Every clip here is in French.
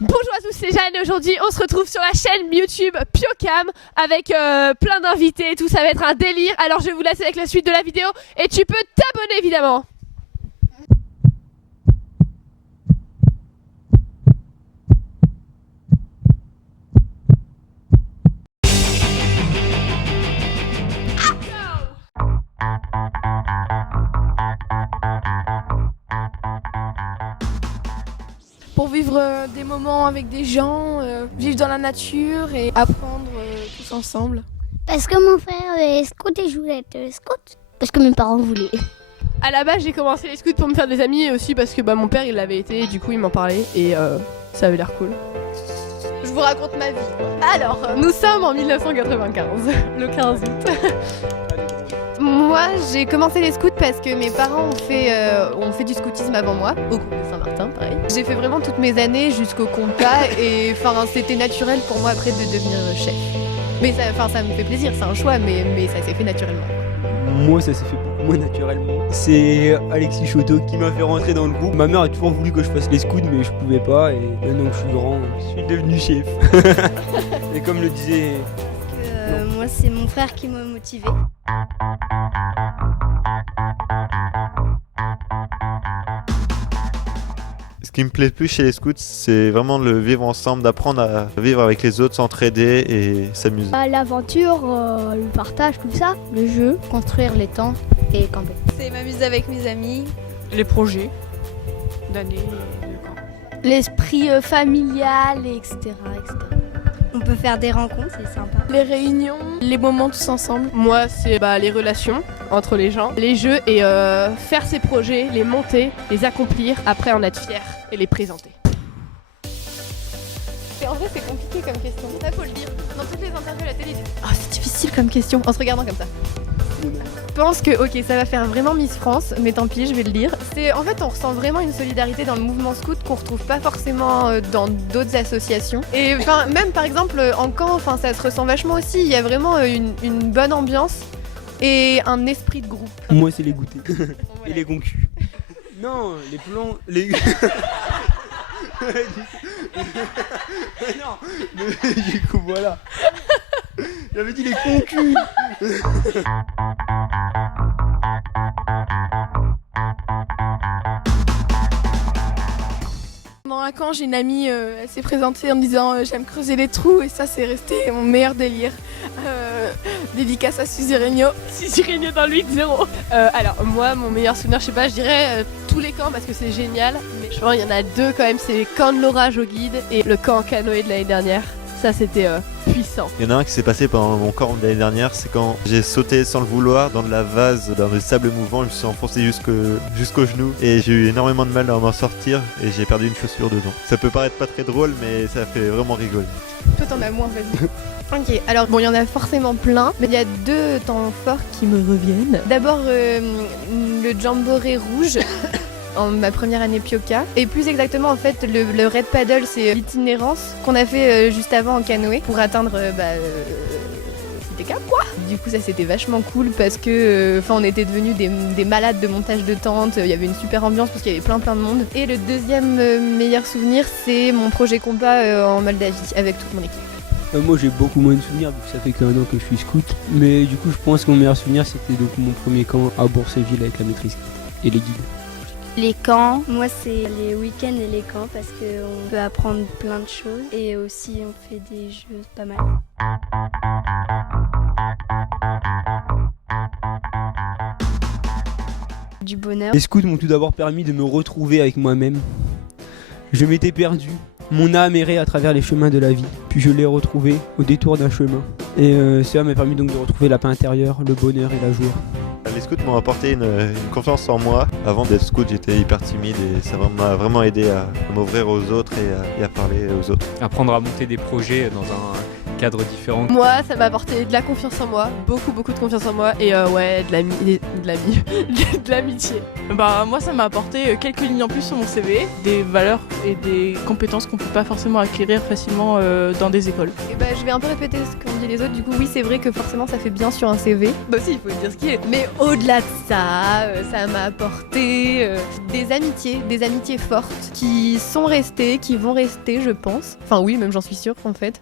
Bonjour à tous, c'est Jeanne. Aujourd'hui, on se retrouve sur la chaîne YouTube Piocam avec plein d'invités et tout. Ça va être un délire. Alors, je vous laisse avec la suite de la vidéo et tu peux t'abonner évidemment. Pour vivre des moments avec des gens, vivre dans la nature et apprendre tous ensemble. Parce que mon frère est scout et je voulais être scout. Parce que mes parents voulaient. À la base, j'ai commencé les scouts pour me faire des amis et aussi parce que mon père il l'avait été et du coup il m'en parlait et ça avait l'air cool. Je vous raconte ma vie. Alors, nous sommes en 1995, le 15 août. Moi, j'ai commencé les scouts parce que mes parents ont fait du scoutisme avant moi, au Concours de Saint-Martin, pareil. J'ai fait vraiment toutes mes années jusqu'au compas et c'était naturel pour moi après de devenir chef. Mais ça me fait plaisir, c'est un choix, mais ça s'est fait naturellement. Moi, ça s'est fait beaucoup moins naturellement. C'est Alexis Choteau qui m'a fait rentrer dans le groupe. Ma mère a toujours voulu que je fasse les scouts, mais je pouvais pas. Et maintenant que je suis grand, je suis devenu chef. Et comme le disait... Moi, c'est mon frère qui m'a motivé. Ce qui me plaît le plus chez les scouts, c'est vraiment le vivre ensemble, d'apprendre à vivre avec les autres, s'entraider et s'amuser. L'aventure, le partage, tout ça. Le jeu, construire les tentes et camper. C'est m'amuser avec mes amis. Les projets d'année et de camp. L'esprit familial, etc., etc. On peut faire des rencontres, c'est sympa. Les réunions, les moments tous ensemble. Moi, c'est les relations entre les gens, les jeux et faire ses projets, les monter, les accomplir, après en être fier et les présenter. En vrai, c'est compliqué comme question. Ça, faut le dire. Dans toutes les interviews à la télé, ils disent « Ah, c'est difficile comme question » en se regardant comme ça. Je pense que, ok, ça va faire vraiment Miss France, mais tant pis, je vais le dire. En fait, on ressent vraiment une solidarité dans le mouvement scout qu'on retrouve pas forcément dans d'autres associations. Et même par exemple en camp, ça se ressent vachement aussi. Il y a vraiment une bonne ambiance et un esprit de groupe. Moi, c'est les goûters. Et les concus. Non, les plans... Les... non, mais du coup, voilà. J'avais dit les concus. Pendant un camp, j'ai une amie, elle s'est présentée en me disant j'aime creuser les trous et ça c'est resté mon meilleur délire. Dédicace à Suzy Regnault. Suzy Regnault dans le 8-0. Alors moi, mon meilleur souvenir, je sais pas, je dirais tous les camps parce que c'est génial. Mais je pense qu'il y en a deux quand même, c'est le camp de l'orage au guide et le camp en canoë de l'année dernière. Ça c'était puissant. Il y en a un qui s'est passé pendant mon camp de l'année dernière, c'est quand j'ai sauté sans le vouloir dans de la vase, dans le sable mouvant, je me suis enfoncé jusqu'au genou et j'ai eu énormément de mal à m'en sortir et j'ai perdu une chaussure dedans. Ça peut paraître pas très drôle, mais ça fait vraiment rigoler. Toi, t'en as moins, vas-y. Ok, alors il y en a forcément plein, mais il y a deux temps forts qui me reviennent. D'abord, le jamboree rouge. En ma première année Pioca. Et plus exactement, en fait, le Red Paddle, c'est l'itinérance qu'on a fait juste avant en canoë pour atteindre Cité Cap, quoi. Du coup, ça c'était vachement cool parce que on était devenus des malades de montage de tentes. Il y avait une super ambiance parce qu'il y avait plein de monde. Et le deuxième meilleur souvenir, c'est mon projet compas en Moldavie avec toute mon équipe. Moi, j'ai beaucoup moins de souvenirs vu que ça fait qu'un an que je suis scout. Mais du coup, je pense que mon meilleur souvenir, c'était donc mon premier camp à Bourséville avec la maîtrise et les guides. Les camps, moi c'est les week-ends et les camps parce qu'on peut apprendre plein de choses et aussi on fait des jeux pas mal. Du bonheur. Les scouts m'ont tout d'abord permis de me retrouver avec moi-même. Je m'étais perdu, mon âme errait à travers les chemins de la vie, puis je l'ai retrouvé au détour d'un chemin. Et cela m'a permis donc de retrouver la paix intérieure, le bonheur et la joie. Les scouts m'ont apporté une confiance en moi. Avant d'être scout, j'étais hyper timide et ça m'a vraiment aidé à m'ouvrir aux autres et à parler aux autres. Apprendre à monter des projets dans un cadres différents. Moi, ça m'a apporté de la confiance en moi, beaucoup de confiance en moi et ouais, de l'amitié. Bah moi ça m'a apporté quelques lignes en plus sur mon CV, des valeurs et des compétences qu'on peut pas forcément acquérir facilement dans des écoles. Et bah, je vais un peu répéter ce qu'ont dit les autres. Du coup, oui, c'est vrai que forcément, ça fait bien sur un CV. Bah, si, il faut dire ce qui est. Mais au-delà de ça, ça m'a apporté des amitiés fortes qui sont restées, qui vont rester, je pense. Enfin, oui, même j'en suis sûre, en fait.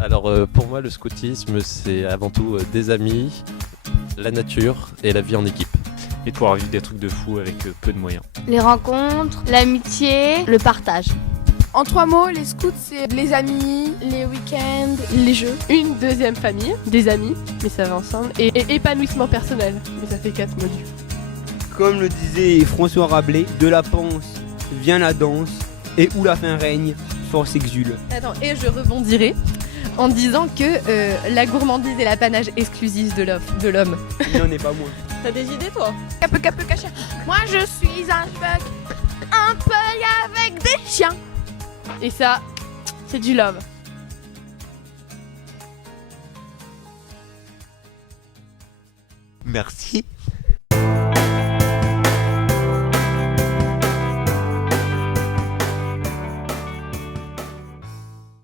Alors pour moi le scoutisme c'est avant tout des amis, la nature et la vie en équipe. Et de pouvoir vivre des trucs de fou avec peu de moyens. Les rencontres, l'amitié, le partage. En 3 mots, les scouts, c'est les amis, les week-ends, les jeux. Une deuxième famille, des amis, mais ça va ensemble, et épanouissement personnel, mais ça fait 4 modules. Comme le disait François Rabelais, de la panse vient la danse, et où la faim règne, force exule. Attends, et je rebondirai en disant que la gourmandise est l'apanage exclusif de l'homme. Il n'en est pas moins. T'as des idées toi? Capeux, caché. Moi, je suis un bug, un peu avec des chiens. Et ça, c'est du love. Merci.